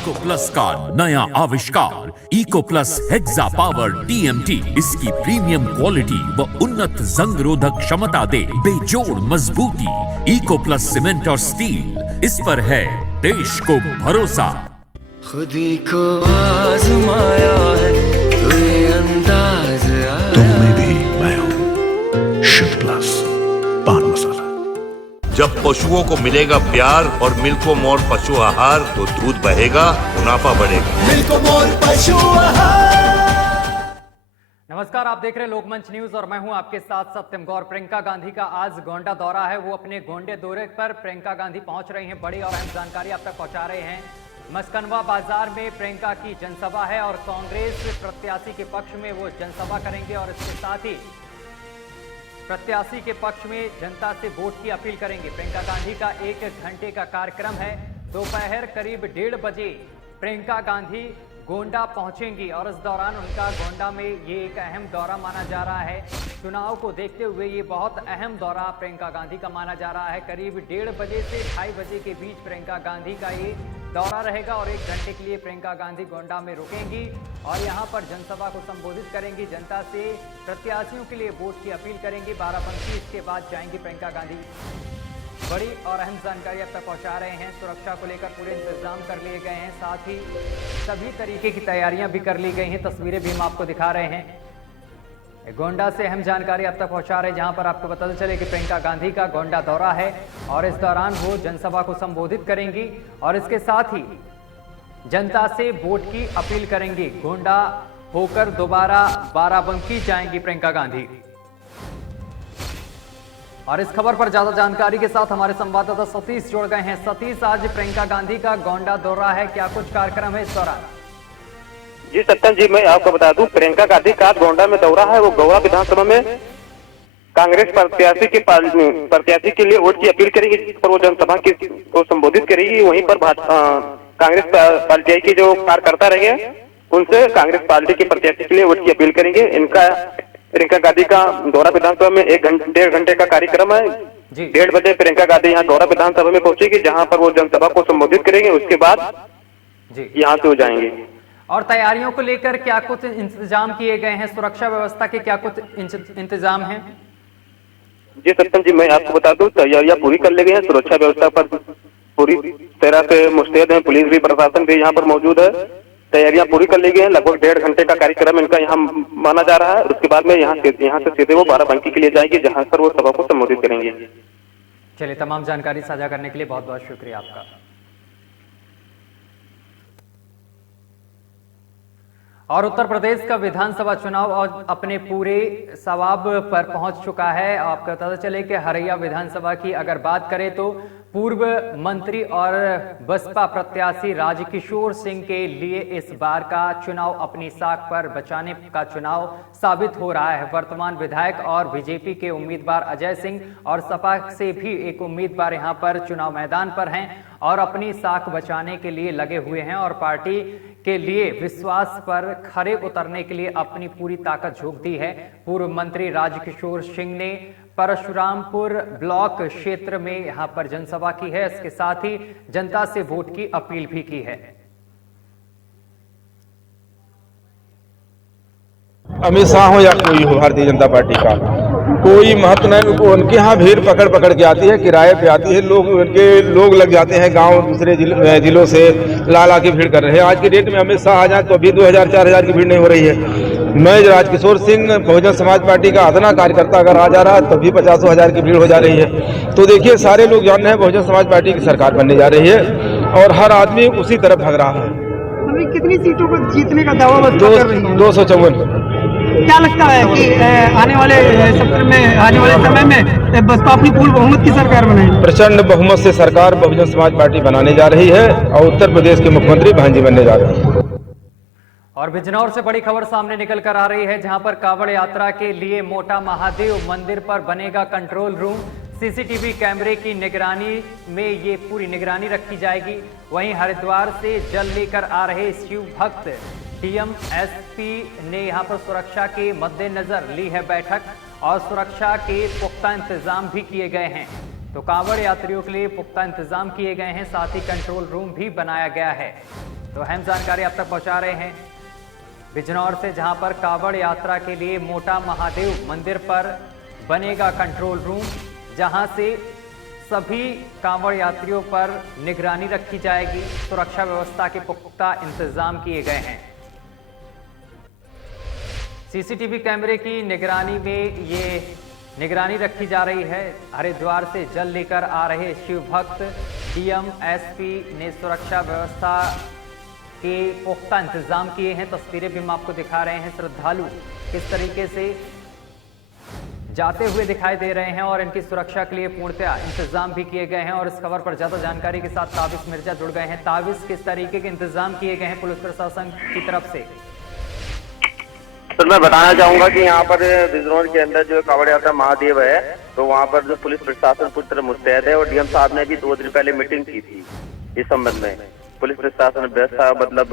Eco plus का नया आविष्कार eco plus hexa power TMT इसकी प्रीमियम क्वालिटी व उन्नत जंग रोधक क्षमता दे बेजोड़ मजबूती। इको प्लस सीमेंट और स्टील, इस पर है देश को भरोसा। खुदी को आजमाया है तो ये अंदाज आया। तुम में भी मैं हूं शिव प्लस पान मसाला। जब पशुओं को मिलेगा प्यार और मिल्को मोर पशु आहार तो दूध बहेगा, मुनाफा बढ़ेगा। मिल्को मोर पशु आहार। नमस्कार, आप देख रहे हैं लोकमंच न्यूज और मैं हूं आपके साथ सत्यम गौर। प्रियंका गांधी का आज गोंडा दौरा है। वो अपने गोंडे दौरे पर प्रियंका गांधी पहुंच रही हैं। बड़ी और अहम जानकारी आप तक पहुंचा रहे हैं। मस्कनवा बाजार में प्रियंका की जनसभा है और कांग्रेस प्रत्याशी के पक्ष में वो जनसभा करेंगे और इसके साथ ही प्रत्याशी के पक्ष में जनता से वोट की अपील करेंगे। प्रियंका गांधी का 1 घंटे का कार्यक्रम है। दोपहर करीब 1:30 बजे प्रियंका गांधी गोंडा पहुंचेंगी और इस दौरान उनका गोंडा में ये एक अहम दौरा माना जा रहा है। चुनाव को देखते हुए ये बहुत अहम दौरा प्रियंका गांधी का माना जा रहा है। करीब 1:30 बजे से 2:30 बजे के बीच प्रियंका गांधी का ये दौरा रहेगा और 1 घंटे के लिए प्रियंका गांधी गोंडा में रुकेंगी और यहाँ पर जनसभा को संबोधित करेंगी। जनता से प्रत्याशियों के लिए वोट की अपील करेंगी। बाराबंकी इसके बाद जाएंगी प्रियंका गांधी। बड़ी और अहम जानकारी अब तक पहुंचा रहे हैं। सुरक्षा को लेकर पूरे इंतजाम कर लिए गए हैं, साथ ही सभी तरीके की तैयारियां भी कर ली गई हैं। तस्वीरें भी हम आपको दिखा रहे हैं। गोंडा से अहम जानकारी अब तक पहुंचा रहे हैं, जहां पर आपको पता चले कि प्रियंका गांधी का गोंडा दौरा है और इस दौरान वो जनसभा को संबोधित करेंगी और इसके साथ ही जनता से वोट की अपील करेंगी। गोंडा होकर दोबारा बाराबंकी जाएंगी प्रियंका गांधी। और इस खबर पर ज्यादा जानकारी के साथ हमारे संवाददाता सतीश जुड़ गए हैं। सतीश, आज प्रियंका गांधी का गोंडा दौरा है, क्या कुछ कार्यक्रम है इस दौरान? जी सत्यम जी, मैं आपको बता दूं, प्रियंका गांधी का गोंडा में दौरा है। वो गौड़ा विधानसभा में कांग्रेस प्रत्याशी के लिए वोट की अपील करेगी, जिस पर वो जनसभा को संबोधित करेगी। वहीं पर कांग्रेस पार्टी के जो कार्यकर्ता रहेंगे उनसे कांग्रेस पार्टी के प्रत्याशी के लिए वोट की अपील करेंगे। इनका प्रियंका गांधी का गौड़ा विधानसभा में 1-1.5 घंटे का कार्यक्रम है। 1:30 बजे प्रियंका गांधी यहाँ गौड़ा विधानसभा में पहुंचेगी, जहां पर वो जनसभा को संबोधित करेंगे। उसके बाद यहाँ से हो जाएंगे। और तैयारियों को लेकर क्या कुछ इंतजाम किए गए हैं? सुरक्षा व्यवस्था के क्या कुछ इंतजाम हैं? जी सत्यम जी, मैं आपको बता दूं, तैयारियां पूरी कर ली गई हैं। सुरक्षा व्यवस्था पर पूरी तरह से मुस्तैद है। पुलिस भी, प्रशासन भी यहाँ पर मौजूद है। तैयारियां पूरी कर ली गई हैं। लगभग 1.5 घंटे का कार्यक्रम इनका यहाँ माना जा रहा है। उसके बाद में यहाँ से सीधे वो बाराबंकी के लिए जाएंगे, जहाँ पर वो सभा को संबोधित करेंगे। चलिए, तमाम जानकारी साझा करने के लिए बहुत बहुत शुक्रिया आपका। और उत्तर प्रदेश का विधानसभा चुनाव और अपने पूरे सवाब पर पहुंच चुका है। आपको पता चले कि हरैया विधानसभा की अगर बात करें तो पूर्व मंत्री और बसपा प्रत्याशी राजकिशोर सिंह के लिए इस बार का चुनाव अपनी साख पर बचाने का चुनाव साबित हो रहा है। वर्तमान विधायक और बीजेपी के उम्मीदवार अजय सिंह और सपा से भी एक उम्मीदवार यहां पर चुनाव मैदान पर हैं और अपनी साख बचाने के लिए लगे हुए हैं और पार्टी के लिए विश्वास पर खरे उतरने के लिए अपनी पूरी ताकत झोंक दी है। पूर्व मंत्री राजकिशोर सिंह ने परशुरामपुर ब्लॉक क्षेत्र में यहां पर जनसभा की है। इसके साथ ही जनता से वोट की अपील भी की है। अमित शाह हो या कोई हो, भारतीय जनता पार्टी का कोई महत्व नहीं। उनके यहाँ भीड़ पकड़ के आती है, किराए पे आती है। लोग लग जाते हैं गांव दूसरे जिलों से ला के भीड़ कर रहे हैं। आज के डेट में अमित शाह आ जाए तो अभी 2000-4000 की भीड़ नहीं हो रही है। मैं राजकिशोर सिंह बहुजन समाज पार्टी का अदना कार्यकर्ता अगर आ जा रहा है तभी 50,000 की भीड़ हो जा रही है। तो देखिए, सारे लोग जान रहे हैं बहुजन समाज पार्टी की सरकार बनने जा रही है और हर आदमी उसी तरफ भाग रहा है। अभी कितनी सीटों को जीतने का दावा कर रही है? 254। क्या लगता है कि आने वाले सत्र में, आने वाले समय में बसपा अपनी पूर्ण बहुमत की सरकार बनाएगी? प्रचंड बहुमत से सरकार बहुजन समाज पार्टी बनाने जा रही है और उत्तर प्रदेश के मुख्यमंत्री भांजी बनने जा रहे हैं। और बिजनौर से बड़ी खबर सामने निकल कर आ रही है, जहां पर कांवड़ यात्रा के लिए मोटा महादेव मंदिर पर बनेगा कंट्रोल रूम। सीसीटीवी कैमरे की निगरानी में ये पूरी निगरानी रखी जाएगी। वहीं हरिद्वार से जल लेकर आ रहे शिव भक्त डीएम एसपी ने यहां पर सुरक्षा के मद्देनजर ली है बैठक और सुरक्षा के पुख्ता इंतजाम भी किए गए हैं। तो कांवड़ यात्रियों के लिए पुख्ता इंतजाम किए गए हैं, साथ ही कंट्रोल रूम भी बनाया गया है। तो अहम जानकारी आप तक पहुंचा रहे हैं बिजनौर से, जहां पर कांवड़ यात्रा के लिए मोटा महादेव मंदिर पर बनेगा कंट्रोल रूम, जहां से सभी कांवड़ यात्रियों पर निगरानी रखी जाएगी। सुरक्षा व्यवस्था के पुख्ता इंतजाम किए गए हैं। सीसीटीवी कैमरे की निगरानी में ये निगरानी रखी जा रही है। हरिद्वार से जल लेकर आ रहे शिव भक्त, डीएम एसपी ने सुरक्षा व्यवस्था के पुख्ता इंतजाम किए हैं। तस्वीरें भी हम आपको दिखा रहे हैं। श्रद्धालु किस तरीके से जाते हुए दिखाई दे रहे हैं और इनकी सुरक्षा के लिए पूर्णतः इंतजाम भी किए गए हैं। और इस खबर पर ज्यादा जानकारी के साथ ताबिश मिर्जा जुड़ गए हैं। ताबिश, किस तरीके के इंतजाम किए गए हैं पुलिस प्रशासन की तरफ से? सर, मैं बताना चाहूंगा कि यहाँ पर बिजनौर के अंदर जो कांवड़ यात्रा महादेव है, तो वहाँ पर जो पुलिस प्रशासन पूरी तरह मुस्तैद है। और डीएम साहब ने भी 2 दिन पहले मीटिंग की थी इस संबंध में। पुलिस प्रशासन व्यवस्था मतलब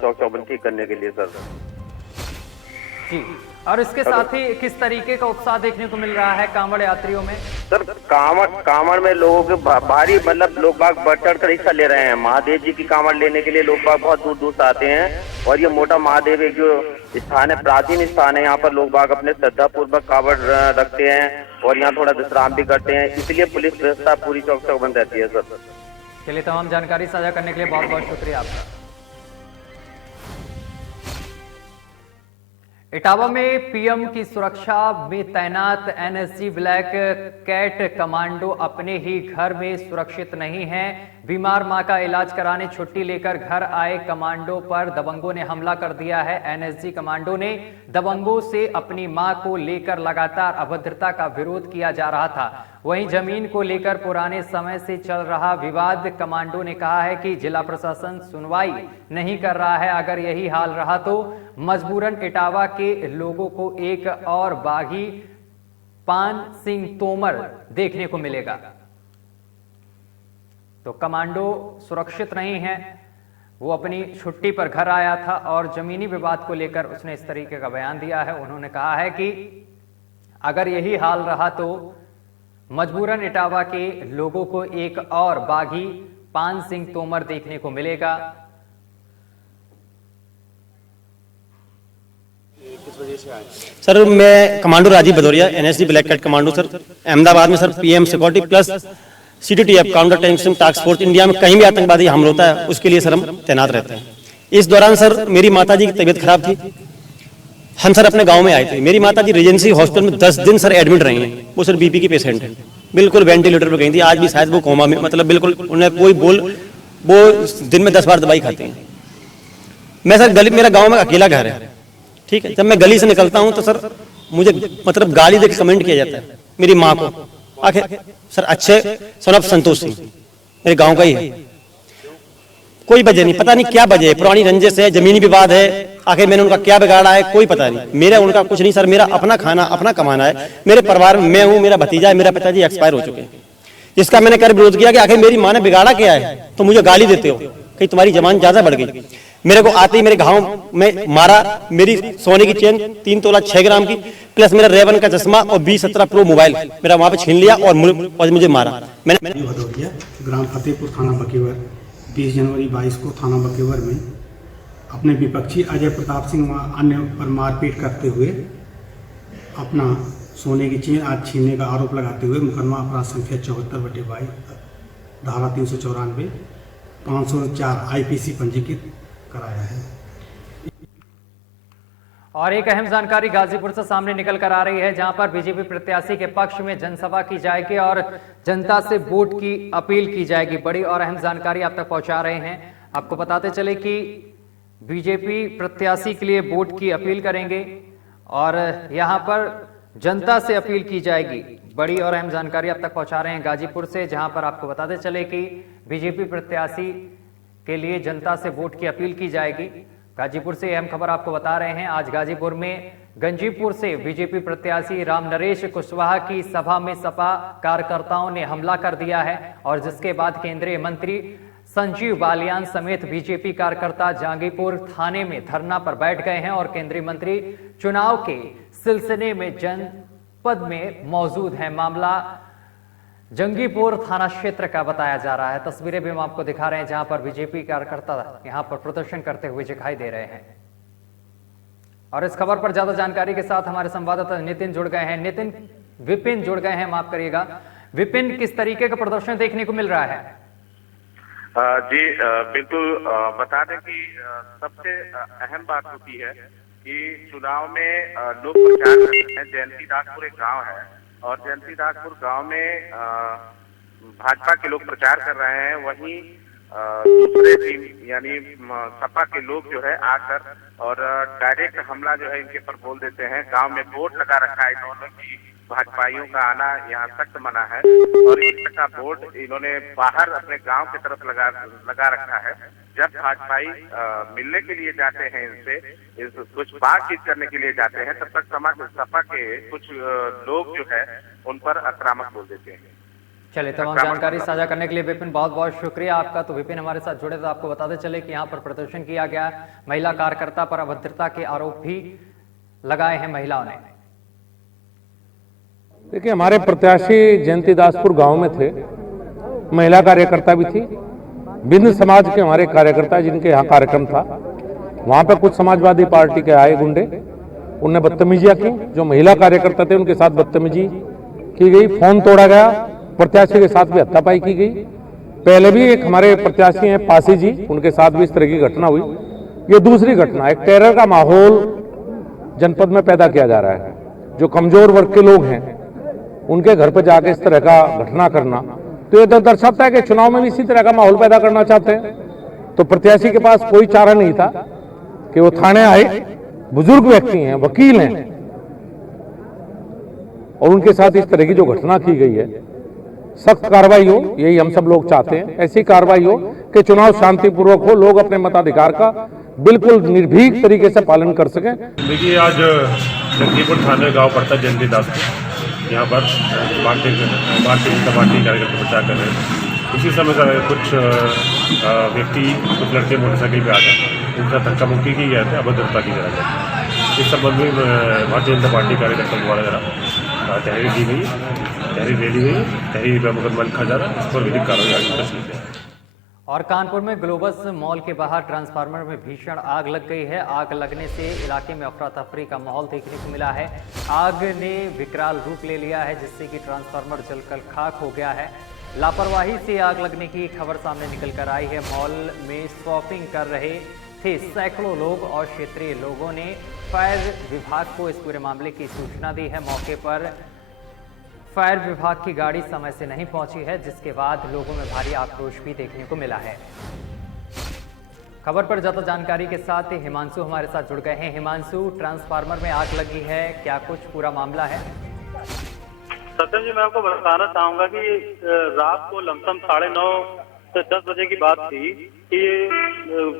चौक चौबंदी करने के लिए सर जी। और इसके साथ ही किस तरीके का उत्साह देखने को मिल रहा है कांवड़ यात्रियों में? सर, कांवड़ में लोगों के भारी मतलब लोग बाग बढ़ चढ़ कर हिस्सा ले रहे हैं। महादेव जी की कांवड़ लेने के लिए लोग बाग बहुत दूर दूर से आते हैं। और ये मोटा महादेव एक जो स्थान है, प्राचीन स्थान है, यहाँ पर लोग बाग अपने श्रद्धा पूर्वक कांवड़ रखते हैं और यहाँ थोड़ा विश्राम भी करते हैं। इसलिए पुलिस व्यवस्था पूरी चौक चौबंद रहती है सर। चलिए, तमाम जानकारी साझा करने के लिए बहुत बहुत शुक्रिया आपका। इटावा में पीएम की सुरक्षा में तैनात एनएसजी ब्लैक कैट कमांडो अपने ही घर में सुरक्षित नहीं हैं। बीमार मां का इलाज कराने छुट्टी लेकर घर आए कमांडो पर दबंगों ने हमला कर दिया है। एनएसजी कमांडो ने दबंगों से अपनी मां को लेकर लगातार अभद्रता का विरोध किया जा रहा था। वहीं जमीन को लेकर पुराने समय से चल रहा विवाद, कमांडो ने कहा है कि जिला प्रशासन सुनवाई नहीं कर रहा है। अगर यही हाल रहा तो मजबूरन इटावा के लोगों को एक और बागी पान सिंह तोमर देखने को मिलेगा। तो कमांडो सुरक्षित नहीं है। वो अपनी छुट्टी पर घर आया था और जमीनी विवाद को लेकर उसने इस तरीके का बयान दिया है। उन्होंने कहा है कि अगर यही हाल रहा तो मजबूरन इटावा के लोगों को एक और बागी पान सिंह तोमर देखने को मिलेगा। सर, मैं commando Rajiv Bhadauria, NSG black cat commando sir, Ahmedabad में sir PM security plus CTTF counter terrorism task force India में कहीं भी आतंकवादी हमला होता है उसके लिए सर हम तैनात रहते हैं। इस दौरान सर मेरी माताजी की तबीयत खराब थी। हम सर अपने गांव में आए थे। मेरी माताजी रेजेंसी हॉस्पिटल में 10 दिन सर एडमिट रही हैं। वो सर बीपी की पेशेंट है, बिल्कुल वेंटिलेटर पर गई थी। आज भी शायद वो कोमा में, मतलब बिल्कुल उन्हें वो दिन में 10 बार दवाई खाती हैं। मैं सर गली, मेरा गाँव में अकेला घर है, ठीक है। जब मैं गली से निकलता हूं तो सर मुझे मतलब गाली देकर कमेंट किया जाता है मेरी माँ को। आखिर सर अच्छे सनब संतोष सिंह मेरे गांव का ही है, कोई वजह नहीं, पता नहीं क्या वजह है, पुरानी रंजिश है, जमीनी विवाद है, आखिर मैंने उनका क्या बिगाड़ा है कोई पता नहीं। मेरा उनका कुछ नहीं सर, मेरा अपना खाना अपना कमाना है। मेरे परिवार में मैं हूँ, मेरा भतीजा है, मेरा पिताजी एक्सपायर हो चुके हैं। इसका मैंने कर विरोध किया कि आखिर मेरी माँ ने बिगाड़ा क्या है, तो मुझे गाली देते हो कि तुम्हारी जबान ज्यादा बढ़ गई। मेरे को आते ही मेरे गांव में मारा। मेरी सोने की चेन 3 तोला 6 ग्राम की प्लस मेरा रेवन का चश्मा और 2017 प्रो मोबाइल मेरा वहां पे छीन लिया और मुझे मारा। मैंने भदौरिया, ग्राम फतेहपुर, थाना बकेवर, 20 जनवरी 22 को थाना बकेवर में अपने विपक्षी अजय प्रताप सिंह व अन्य पर मारपीट करते हुए अपना सोने की चेन आज छीनने का आरोप लगाते हुए मुकदमा अपराध संख्या 74/22 धारा 394 504 आईपीसी पंजीकृत कराया है। और एक अहम जानकारी गाजीपुर से सामने निकल कर आ रही है, जहां पर बीजेपी प्रत्याशी के पक्ष में जनसभा की जाएगी और जनता से वोट की अपील की जाएगी। बड़ी और अहम जानकारी आप तक पहुंचा रहे हैं। आपको बताते चले कि बीजेपी प्रत्याशी के लिए वोट की अपील करेंगे और यहां पर जनता से अपील की जाएगी। बड़ी और अहम जानकारी आप तक पहुंचा रहे हैं गाजीपुर से, जहां पर आपको बताते चले कि बीजेपी प्रत्याशी के लिए जनता से वोट की अपील की जाएगी। गाजीपुर से अहम खबर आपको बता रहे हैं। आज गाजीपुर में गंजीपुर से बीजेपी प्रत्याशी राम नरेश कुशवाहा की सभा में सपा कार्यकर्ताओं ने हमला कर दिया है और जिसके बाद केंद्रीय मंत्री संजीव बालियान समेत बीजेपी कार्यकर्ता जहांगीरपुर थाने में धरना पर बैठ गए हैं और केंद्रीय मंत्री चुनाव के सिलसिले में जनपद में मौजूद है। मामला जंगीपुर थाना क्षेत्र का बताया जा रहा है। तस्वीरें भी हम आपको दिखा रहे हैं जहां पर बीजेपी कार्यकर्ता यहां पर प्रदर्शन करते हुए दिखाई दे रहे हैं। और इस खबर पर ज्यादा जानकारी के साथ हमारे संवाददाता नितिन जुड़ गए हैं। विपिन जुड़ गए हैं, माफ करिएगा। विपिन, किस तरीके का प्रदर्शन देखने को मिल रहा है? जी बिल्कुल, बता दें कि सबसे अहम बात होती है कि चुनाव में लोग प्रचार करते हैं। जयंती दासपुर एक गांव है और जयंती दासपुर गांव में भाजपा के लोग प्रचार कर रहे हैं, वहीं दूसरे टीम यानी सपा के लोग जो है आकर और डायरेक्ट हमला जो है इनके पर बोल देते हैं। गांव में बोर्ड लगा रखा है इन्होंने कि भाजपाइयों का आना यहाँ सख्त मना है और इस का बोर्ड इन्होंने बाहर अपने गांव की तरफ लगा रखा है। जब भाजपाई मिलने के लिए जाते हैं इनसे कुछ बातचीत करने के लिए जाते हैं, तब तक सपा के कुछ लोग जो है उन पर आक्रामक बोल देते हैं। चलिए, तमाम जानकारी साझा करने के लिए विपिन बहुत बहुत शुक्रिया आपका। तो विपिन हमारे साथ जुड़े तो आपको बताते चले कि यहाँ पर प्रदर्शन किया गया, महिला कार्यकर्ता पर अभद्रता के आरोप भी लगाए हैं महिलाओं ने। देखिए, हमारे प्रत्याशी जयंती दासपुर गांव में थे, महिला कार्यकर्ता भी थी, बिंद समाज के हमारे कार्यकर्ता जिनके यहाँ कार्यक्रम था, वहां पे कुछ समाजवादी पार्टी के आए गुंडे, उनने बदतमीजियां की। जो महिला कार्यकर्ता थे उनके साथ बदतमीजी की गई, फोन तोड़ा गया, प्रत्याशी के साथ भी हत्यापाई की गई। पहले भी एक हमारे प्रत्याशी हैं पासी जी, उनके साथ भी इस तरह की घटना हुई। ये दूसरी घटना, एक टेरर का माहौल जनपद में पैदा किया जा रहा है। जो कमजोर वर्ग के लोग हैं उनके घर पर जाके इस तरह का घटना करना, तो ये तो दर्शाता है कि चुनाव में भी इसी तरह का माहौल पैदा करना चाहते हैं। तो प्रत्याशी के पास कोई चारा नहीं था कि वो थाने आए, बुजुर्ग व्यक्ति हैं, वकील हैं, और उनके साथ इस तरह की जो घटना की गई है, सख्त कार्रवाई हो, यही हम सब लोग चाहते हैं। ऐसी कार्रवाई हो कि चुनाव शांतिपूर्वक हो, लोग अपने मताधिकार का बिल्कुल निर्भीक तरीके से पालन कर सकें। देखिए, आज जंगीपुर थाने गांव पड़ता जयंती दासपुर, यहाँ पर भारतीय जनता पार्टी कार्यकर्ता प्रचार कर रहे हैं। इसी समय का कुछ व्यक्ति, कुछ लड़के मोटरसाइकिल पे आ गए, उनका धक्का मुक्की की गया था, अभद्रता की जा रही। इस संबंध में भारतीय जनता पार्टी कार्यकर्ता द्वारा जरा तहरीर दी गई, तहरीर दे दी गई, तहरीर पर मुकदमा लिखा जा रहा है, इस पर विधिक कार्रवाई आगे कर सकते हैं। और कानपुर में ग्लोबस मॉल के बाहर ट्रांसफार्मर में भीषण आग लग गई है। आग लगने से इलाके में अफरा तफरी का माहौल देखने को मिला है। आग ने विकराल रूप ले लिया है, जिससे कि ट्रांसफार्मर जलकर खाक हो गया है। लापरवाही से आग लगने की खबर सामने निकल कर आई है। मॉल में शॉपिंग कर रहे थे सैकड़ों लोग और क्षेत्रीय लोगों ने फायर विभाग को इस पूरे मामले की सूचना दी है। मौके पर फायर विभाग की गाड़ी समय से नहीं पहुंची है, जिसके बाद लोगों में भारी आक्रोश भी देखने को मिला है। खबर पर ज्यादा जानकारी के साथ हिमांशु हमारे साथ जुड़ गए हैं। हिमांशु, ट्रांसफार्मर में आग लगी है, क्या कुछ पूरा मामला है? सत्यम जी, मैं आपको बताना चाहूंगा कि रात को लमसम 9:30 से 10 बजे की बात थी कि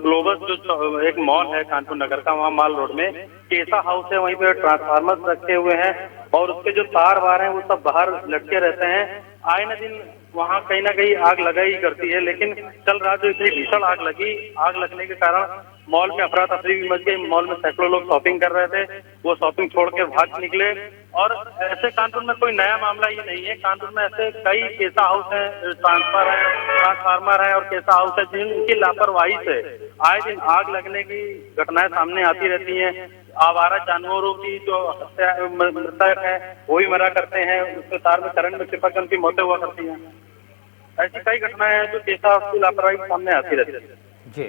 ग्लोबस जो एक मॉल है कानपुर नगर का, वहाँ माल रोड में केसा हाउस है, वहीं पे ट्रांसफार्मर रखे हुए हैं और उसके जो तार वार हैं वो सब बाहर लटके रहते हैं। आए न दिन वहाँ कहीं ना कहीं आग लगा ही करती है, लेकिन कल रात जो इतनी भीषण आग लगी, आग लगने के कारण मॉल में अफरा तफरी भी मच गई। मॉल में सैकड़ों लोग शॉपिंग कर रहे थे, वो शॉपिंग छोड़ के भाग निकले। और ऐसे कानपुर में कोई नया मामला ही नहीं है, कानपुर में ऐसे कई केसा हाउस है, ट्रांसफार्मर है और केसा हाउस है, जिनकी लापरवाही से आए दिन आग लगने की घटनाएं सामने आती रहती हैं। आवारा जानवरों की जो मृतक है वो भी मरा करते हैं, उसके तार में करंट में चिपक उनकी मौतें हुआ करती हैं। ऐसी कई घटनाएं हैं जो केसा हाउस की लापरवाही सामने आती रहती है। जी,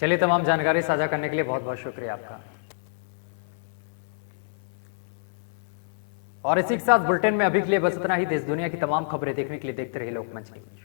चलिए, तमाम जानकारी साझा करने के लिए बहुत बहुत शुक्रिया आपका। और इसी के साथ बुलेटिन में अभी के लिए बस इतना ही। देश दुनिया की तमाम खबरें देखने के लिए देखते रहिए लोकमंच न्यूज।